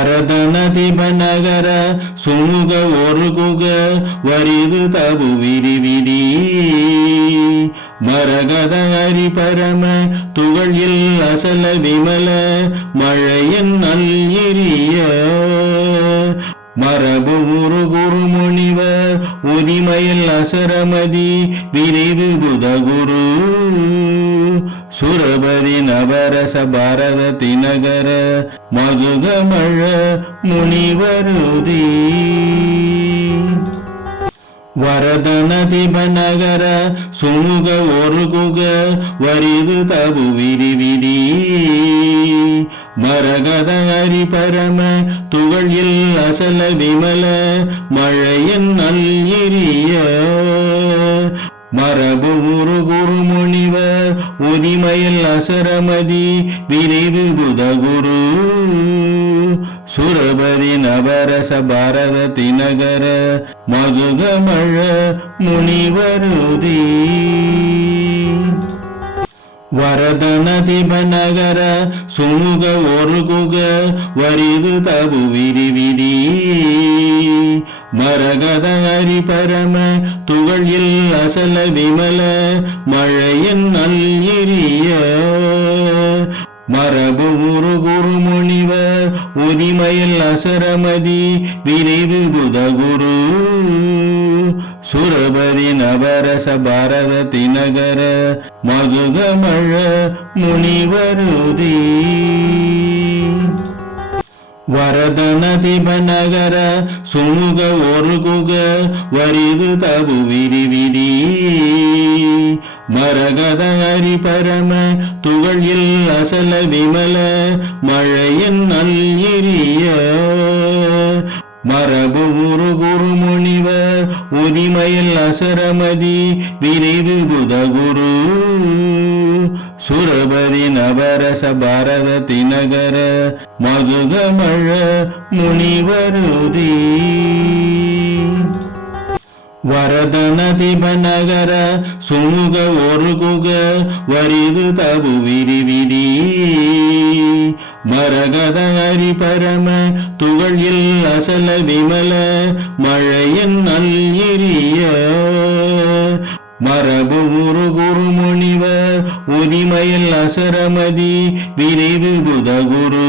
வரதனதிபநகர சுமுக ஒருகுக வரிது தபு விரிவிதி மரகத ஹரி பரம துகள் அசல விமல மழையன் நல்லிரிய மரபு உரு குரு முனிவர் உதிமயில் அசரமதி விரைவு புதகுரு சுரபதி நவரச பாரத தினகர மதுகமழ முனிவருதி வரதனதிபநகர சுமுக ஒருகுக வரிது தபு விரிவிதி மரகத ஹரி பரம துகள் அசல விமல மழையன் நல்லிரிய மரபு உரு குரு முனிவர் உதிமயில் அசரமதி விரைவு புதகுரு சுரபதி நவரச பாரத தினகர மதுகமழ முனிவருதி வரதனதிபநகர சுமுக ஒருகுக வரிது தபு விரிவிதி மரகத ஹரி பரம துகள் அசல விமல மழையன் நல்லிரிய மரபு உரு குரு முனிவர் உதிமயில் அசரமதி விரைவு புதகுரு சுரபதி நவரச பாரத தினகர மதுகமழ முனிவருதி வரதனதிபநகர சுமுக ஒருகுக வரிது தபு விரிவிதி மரகத ஹரி பரம துகள் அசல விமல மழையன் நல்லிரிய மரபு உரு குரு முனிவர் உதிமயில் அசரமதி விரைவு புதகுரு சுரபதி நவரச பாரத தினகர மதுகமழ முனிவருதி வரதனதிபநகர சுமுக ஒருகுக வரிது தபு விரிவிதி மரகத ஹரி பரம துகள் அசல விமல மழையன் நல்லிரிய மரபு உரு குரு முனிவர் உதிமயில் அசரமதி விரைவு புதகுரு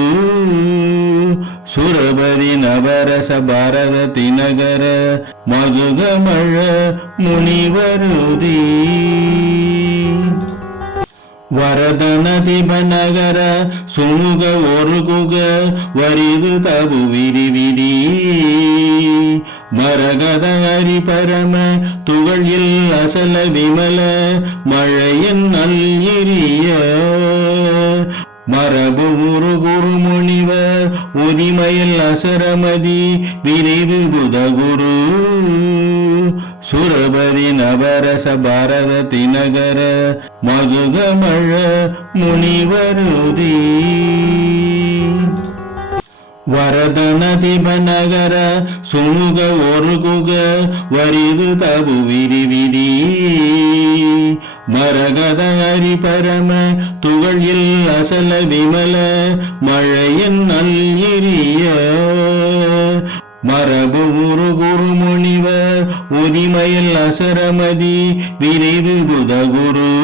சுரபதி நவரச பாரத தினகர மதுகமழ முனிவருதி வரதனதிபநகர சுமுக ஒருகுக வரிது தபு விரிவிதி மரகத ஹரி பரம துகள் அசல விமல மழையன் நல்லிரிய மரபு உரு குரு முனிவர் உதிமயில் அசரமதி விரைவு புதகுரு சுரபதி நவரச பாரத தினகர மதுகமழ முனிவருதி வரதனதிபநகர சுமுக ஒருகுக வரிது தபு விரிவிதி மரகத ஹரி பரம துகள் அசல விமல மழையன் நல்லிரிய மரபு உரு குரு முனிவர் உதிமயில் அசரமதி விரைவு புதகுரு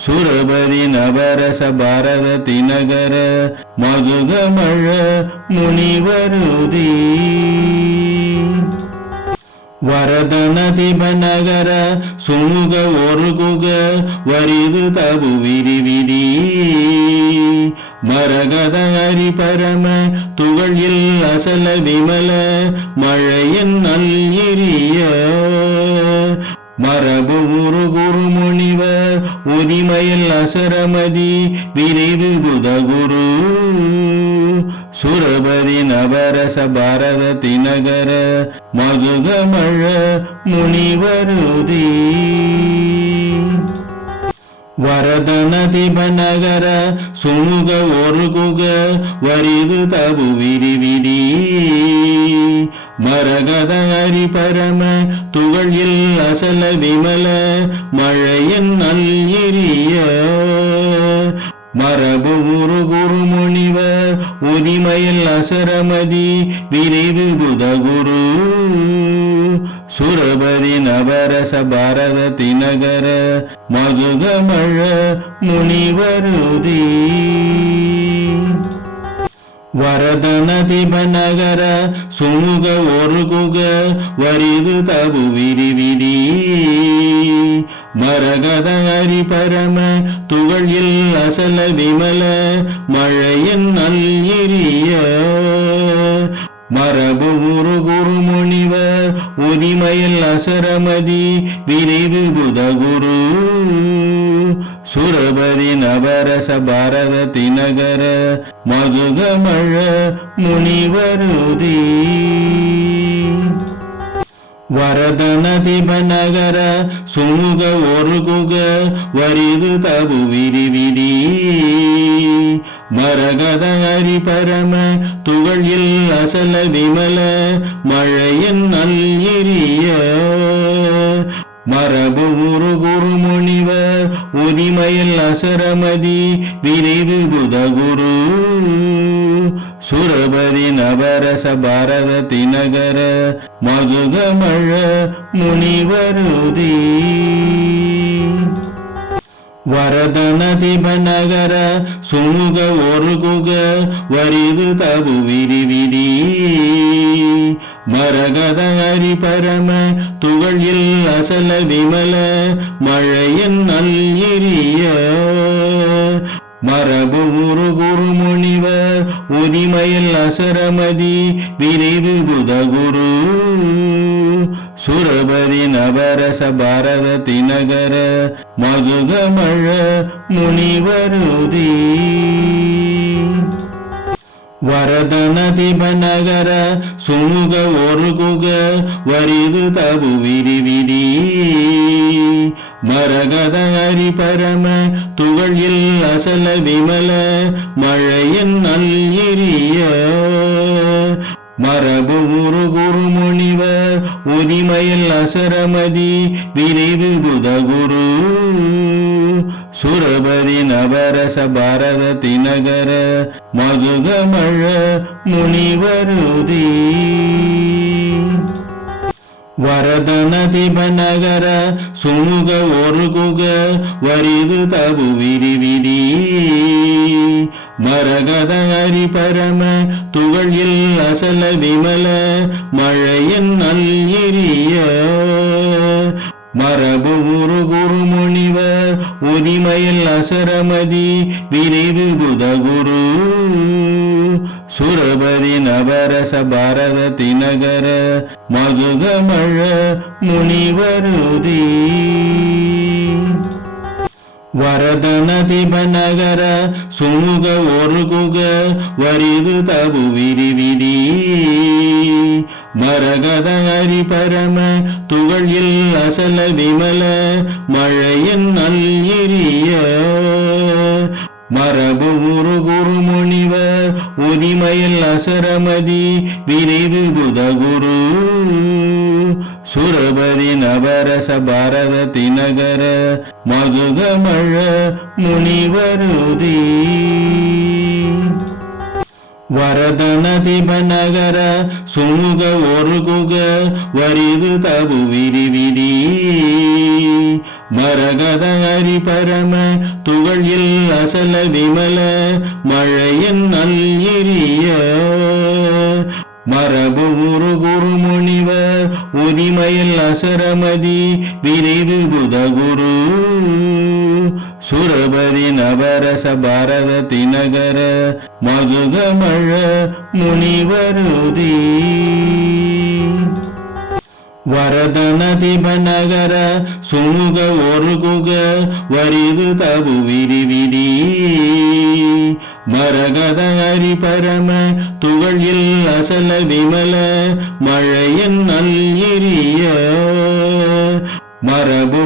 சுரபதி நவரச பாரத தினகர மதுகமழ முனிவருதி வரதனதிபநகர சுமுக ஒருகுக வரிது தபு விரிவிதி மரகத ஹரி பரம துகள் அசல விமல மழையன் நல்லிரிய மரபு உரு குரு முனிவர் உதிமயில் அசரமதி விரைவு புதகுரு சுரபதி நவரச பாரத தினகர மதுகமழ முனிவருதி வரதனதிபநகர சுமுக ஒருகுக வரிது தபு விரிவிதி மரகத ஹரி பரம துகள் அசல விமல மழையன் நல்லிரிய மரபு உரு குரு முனிவர் முனிவர் உதிமயல் அசரமதி விரைவு புதகுரு சுரபதி நவரச பாரத தினகர மதுகமழ முனிவருதி வரதனதிபநகர சுமுக ஒருகுக வரிது தபு விரிவிதி மரகத ஹரி பரம துகள் அசல விமல மழையன் நல்லிரிய மரபு குரு முனிவர் உதிமயல் அசரமதி விரைவு புதகுரு சுரபதி நவரச பாரத தினகர மதுகமழ முனிவருதி வரதனதிபநகர சுமுக ஒருகுக வரிது தபு விரிவிதி மரகத ஹரி பரம துகள் அசல விமல மழையன் நல்லிரிய மரபு குரு முனிவர் உதிமயல் அசரமதி விரைவு புதகுரு சுரபதி நவரச பாரத தினகர மதுகமழ முனிவருதி வரதனதிபநகர சுமுக ஒருகுக வரிது தபு விரிவிதி மரகத ஹரி பரம துகள் அசல விமல மழையன் நல்லிரிய மரபு குரு முனிவர் உதிமயல் அசரமதி விரைவு புதகுரு சுரபதி நவரச பாரத தினகர மதுகமழ முனிவருதி வரதனதிபநகர சுமுக ஒருகுக வரிது தபு விரிவிதி மரகத ஹரி பரம துகள் அசல விமல மழையன் நல்லிரிய மரபு குரு முனிவர் உதிமயல் அசரமதி விரைவு புதகுரு சுரபதி நவரச பாரத தினகர மதுகமழ முனிவருதி வரதனதிபநகர சுமுக ஒருகுக வரிது தபு விரிவிதி மரகத ஹரி பரம துகள் அசல விமல மழையன் நல்லிரிய மரபு குரு முனிவர் உதிமயல் அசரமதி விரைவு புதகுரு சுரபதி நவரச பாரத தினகர மதுகமழ முனிவருதி வரதனதிபநகர சுமுக ஒருகுக வரிது தபு விரிவிதி மரகத ஹரி பரம துகள் அசல விமல மழையன் நல்லிரிய மரபு குரு முனிவர் உதிமயல் அசரமதி விரைவு புதகுரு சுரபதி நவரச பாரத தினகர மதுகமழ முனிவருதி வரதனதிபநகர சுமுக ஒருகுக வரிது தபு விரிவிதி மரகத ஹரி பரம துகள் அசல விமல மழையன் நல்லிரிய மரபு குரு முனிவர் உதிமயல் அசரமதி விரைவு புதகுரு சுரபதி நவரச பாரத தினகர மதுகமழ முனிவருதி வரதனதிபநகர சுமுக ஒருகுக வரிது தபு விரிவிதி மரகத ஹரி பரம துகள் அசல விமல மழையன் நல்லிரிய மரபு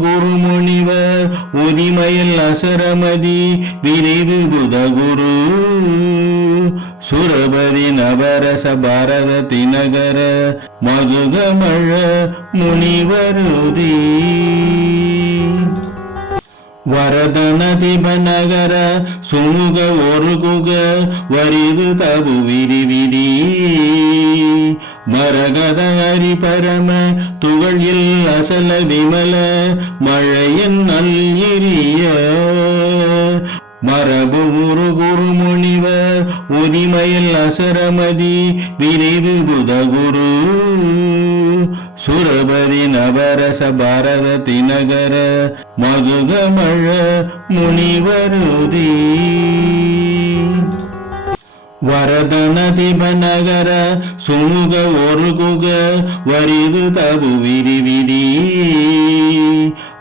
குரு முனிவர் உதிமயல் அசரமதி விரைவு புதகுரு சுரபதி நவரச பாரத தினகர மதுகமழ முனிவருதி வரதனதிபநகர சுமுக ஒரு குக வரிது தபு விரிவிதி மரகத ஹரி பரம துகள் இல் அசல விமல மழையன் நல்லிரிய மரபு உரு குரு முனிவர் உதிமயில் அசரமதி விரைவு புதகுரு சுரபதி நவரச பாரத தினகர மதுகமழ முனிவருதி வரதனதிபநகர சுமுக ஒரு குக வரிது தபு விரிவிதி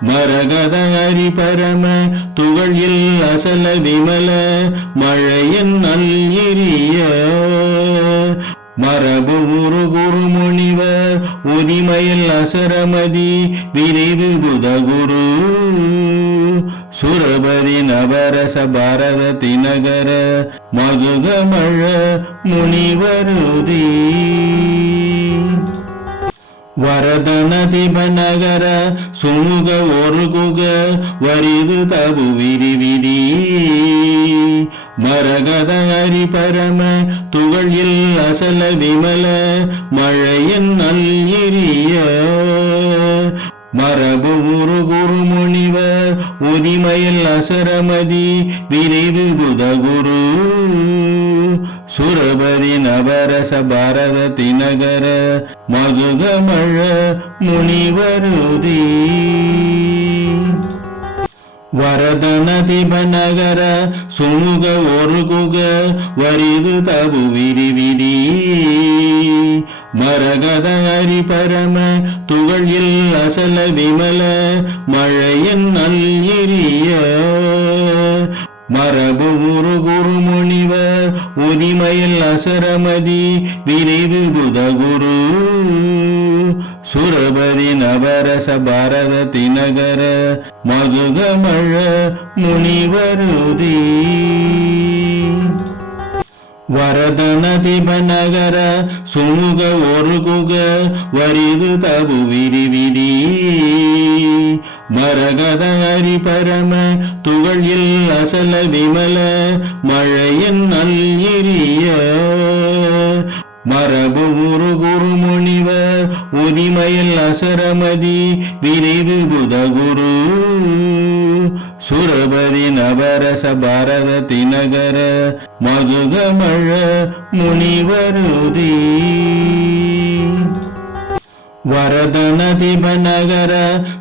மரகத ஹரி பரம துகள் இல் அசல விமல மழையன் நல்லிரிய மரபு உரு குரு முனிவர் உதிமயில் அசரமதி விரைவு புதகுரு சுரபதி நவரச பாரத தினகர மதுகமழ முனிவருதி வரதனதிபநகர சுமுக ஒரு குக வரிது தபு விரிவிதி மரகத ஹரி பரம துகள் இல் அசல விமல மழையன் நல்லிரிய மரபு உரு குரு முனிவர் உதிமயில் அசரமதி விரைவு புதகுரு சுரபதி நவரச பாரத தினகர மதுகமழ முனிவருதி வரதனதிபநகர சுமுக ஒரு குக வரிது தபு விரிவிதி மரகத ஹரி பரம துகள் இல் அசல விமல மழையன் நல்லிரிய மரபு உரு குரு முனிவர் உதிமயில் அசரமதி விரைவு புதகுரு சுரபதி நவரச பாரத தினகர மதுகமழ முனிவருதி வரதனதிபநகர சுமுக ஒரு குக வரிது தபு விரிவிதி மரகத ஹரி பரம துகள் இல் அசல விமல மழையன் நல்லிரிய மரபு உரு குரு முனிவர் உதிமயில் அசரமதி விரைவு புதகுரு சுரபதி நவரச பாரத தினகர மதுகமழ முனிவருதி வரதனதிபநகர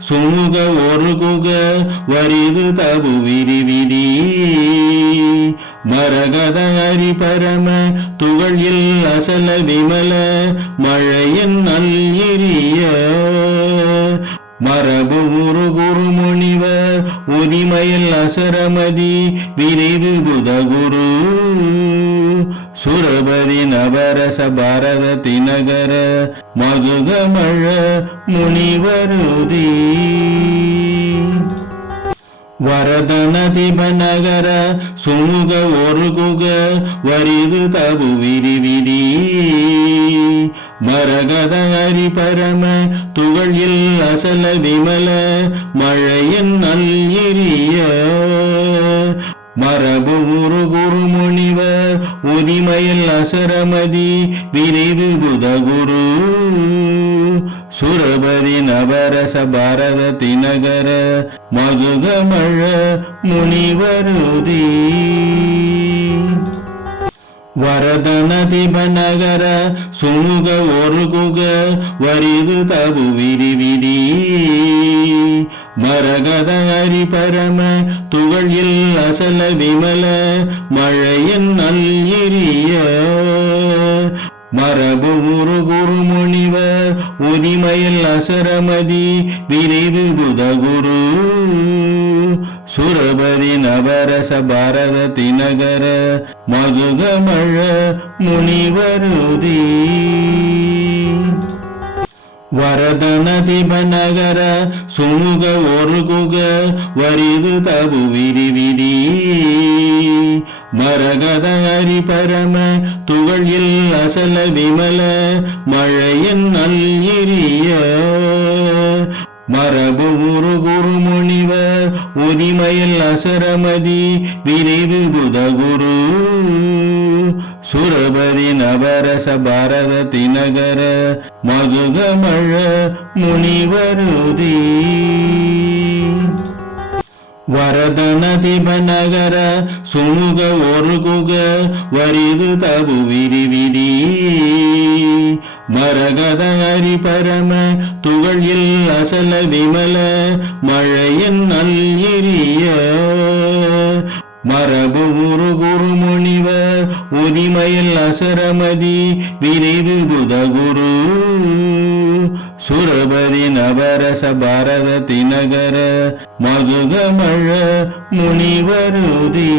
சுமுக ஒரு குக வரிது தபு விரிவிதி மரகத ஹரி பரம துகள் இல் அசல விமல மழையன் நல்லிரிய மரபு உரு குரு முனிவர் உதிமயில் அசரமதி விரைவு புதகுரு சுரபதி நவரச பாரத தினகர மதுகமழ முனிவருதி வரதனதிபநகர சுமுக ஒரு குக வரிது தபு விரிவிதி மரகத ஹரி பரம துகள் இல் அசல விமல மழையன் நல்லிரிய மரபு உரு குரு முனிவர் உதிமயில் அசரமதி விரைவு புதகுரு சுரபதி நவரச பாரத தினகர மதுகமழ முனிவருதி வரதனதிபநகர சுமுக ஒரு குக வரிது தபு விரிவிதி மரகத ஹரி பரம துகள் இல் அசல விமல மழையன் நல்லிரிய மரபு உரு குரு முனிவர் உதிமயில் அசரமதி விரைவு புதகுரு சுரபதி நவரச பாரத தினகர மதுகமழ முனிவருதி வரதனதிபநகர சுமுக ஒரு குக வரிது தபு விரிவிதி மரகத ஹரி பரம துகள் இல் அசல விமல மழையன் நல்லிரிய மரபு உரு குரு முனிவர் உதிமயில் அசரமதி விரைவு புதகுரு சுரபதி நவரச பாரத தினகர மதுகமழ முனிவருதி வரதனதிபநகர சுமுக ஒருகுக வரிது தபு விரிவிதி மரகத ஹரி பரம துகள் அசல விமல மழையன் நல்லிரிய மரபு குரு முனிவர் உதிமயில் அசரமதி விரைவு புதகுரு சுரபதி நவரச பாரத தினகர மதுகமழ முனிவருதி